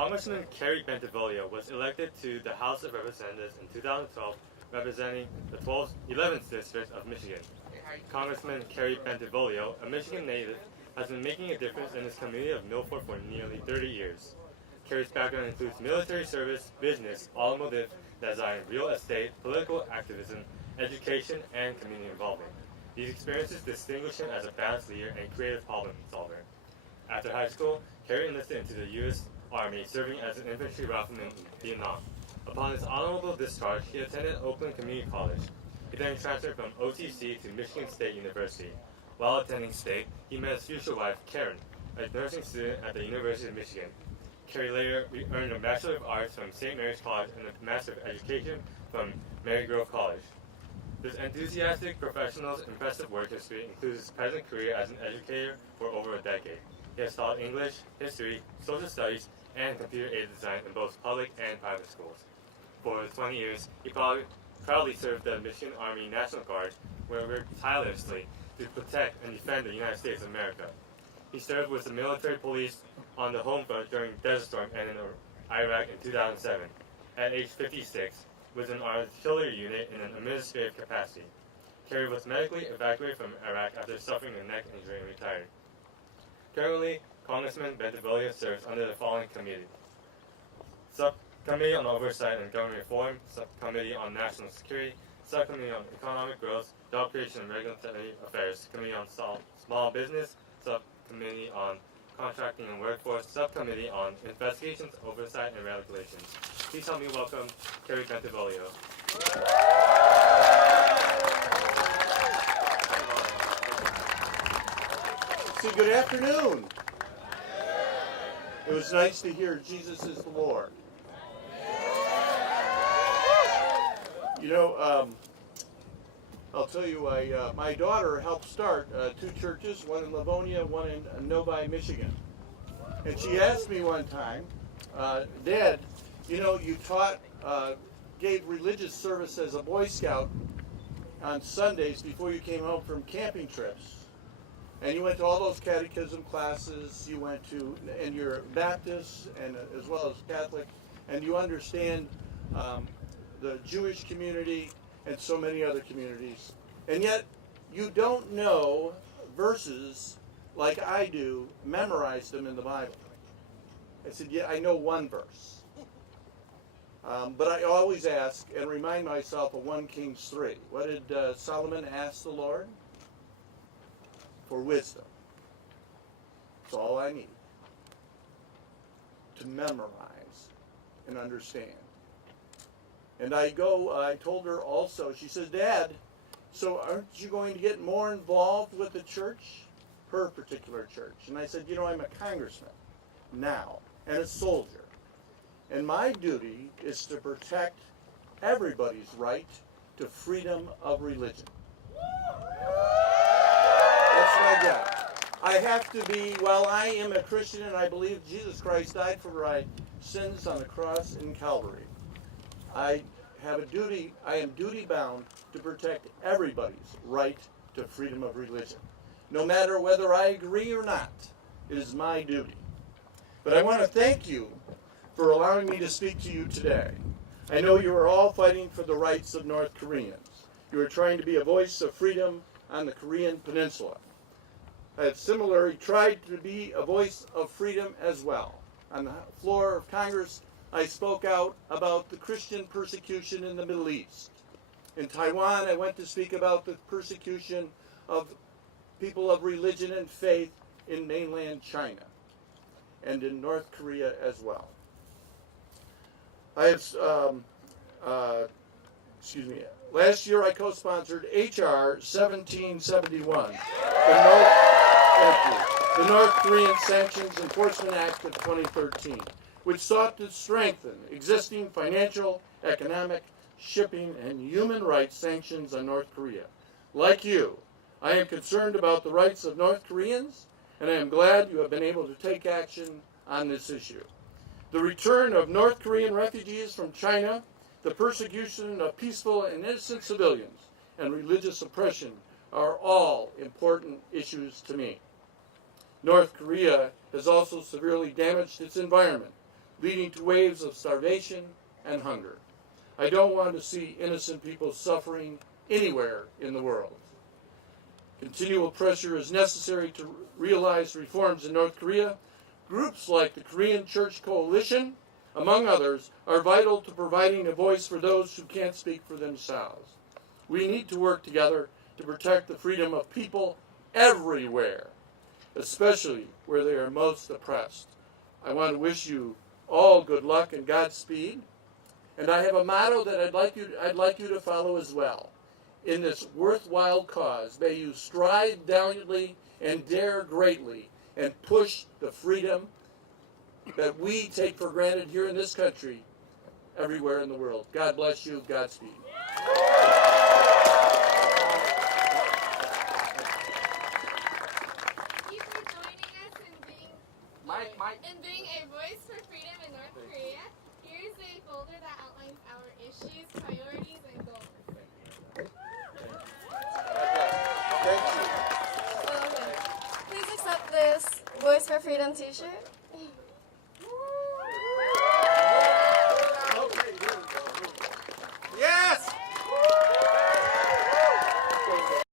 Congressman Kerry Bentivolio was elected to the House of Representatives in 2012, representing the 11th District of Michigan. Congressman Kerry Bentivolio, a Michigan native, has been making a difference in his community of Milford for nearly 30 years. Kerry's background includes military service, business, automotive, design, real estate, political activism, education, and community involvement. These experiences distinguish him as a balanced leader and creative problem solver. After high school, Kerry enlisted into the U.S. Army, serving as an infantry rifleman in Vietnam. Upon his honorable discharge, he attended Oakland Community College. He then transferred from OTC to Michigan State University. While attending State, he met his future wife, Karen, a nursing student at the University of Michigan. Kerry later earned a Bachelor of Arts from St. Mary's College and a Master of Education from Marygrove College. This enthusiastic professional's impressive work history includes his present career as an educator for over a decade. He has taught English, history, social studies, and computer-aided design in both public and private schools. For over 20 years, he proudly served the Michigan Army National Guard, where he worked tirelessly to protect and defend the United States of America. He served with the military police on the home front during Desert Storm and in Iraq in 2007. At age 56, with an artillery unit in an administrative capacity. Kerry was medically evacuated from Iraq after suffering a neck injury and retired. Currently, Congressman Bentivolio serves under the following committees: Subcommittee on Oversight and Government Reform, Subcommittee on National Security, Subcommittee on Economic Growth, Job Creation and Regulatory Affairs, Committee on Small Business, Subcommittee on Contracting and Workforce, Subcommittee on Investigations, Oversight, and Regulations. Please help me welcome Kerry Bentivolio. So good afternoon. It was nice to hear Jesus is the Lord. You know, I'll tell you, my daughter helped start two churches, one in Livonia, one in Novi, Michigan. And she asked me one time, Dad, you know, you gave religious service as a Boy Scout on Sundays before you came home from camping trips. And you went to all those catechism classes, you went to, and you're Baptist and as well as Catholic, and you understand the Jewish community and so many other communities. And yet, you don't know verses like I do, memorize them in the Bible. I said, yeah, I know one verse. But I always ask and remind myself of 1 Kings 3. What did Solomon ask the Lord? For wisdom. That's all I need to memorize and understand. And I told her also, she says, Dad, so aren't you going to get more involved with the church? Her particular church. And I said, you know, I'm a congressman now and a soldier. And my duty is to protect everybody's right to freedom of religion. That's my job. I have to be, while I am a Christian and I believe Jesus Christ died for my sins on the cross in Calvary, I have a duty, I am duty bound to protect everybody's right to freedom of religion. No matter whether I agree or not, it is my duty. But I want to thank you for allowing me to speak to you today. I know you are all fighting for the rights of North Koreans. You are trying to be a voice of freedom on the Korean Peninsula. I have similarly tried to be a voice of freedom as well. On the floor of Congress, I spoke out about the Christian persecution in the Middle East. In Taiwan, I went to speak about the persecution of people of religion and faith in mainland China and in North Korea as well. I have, last year I co-sponsored H.R. 1771, the North Korean Sanctions Enforcement Act of 2013, which sought to strengthen existing financial, economic, shipping, and human rights sanctions on North Korea. Like you, I am concerned about the rights of North Koreans, and I am glad you have been able to take action on this issue. The return of North Korean refugees from China, the persecution of peaceful and innocent civilians, and religious oppression are all important issues to me. North Korea has also severely damaged its environment leading to waves of starvation and hunger. I don't want to see innocent people suffering anywhere in the world. Continual pressure is necessary to realize reforms in North Korea. Groups like the Korean Church Coalition, among others, are vital to providing a voice for those who can't speak for themselves. We need to work together to protect the freedom of people everywhere, especially where they are most oppressed. I want to wish you all good luck and Godspeed. And I have a motto that I'd like you to follow as well. In this worthwhile cause, may you strive valiantly and dare greatly and push the freedom that we take for granted here in this country everywhere in the world. God bless you. Godspeed. In being a voice for freedom in North Korea, here's a folder that outlines our issues, priorities, and goals. Thank you. Please accept this Voice for Freedom t-shirt.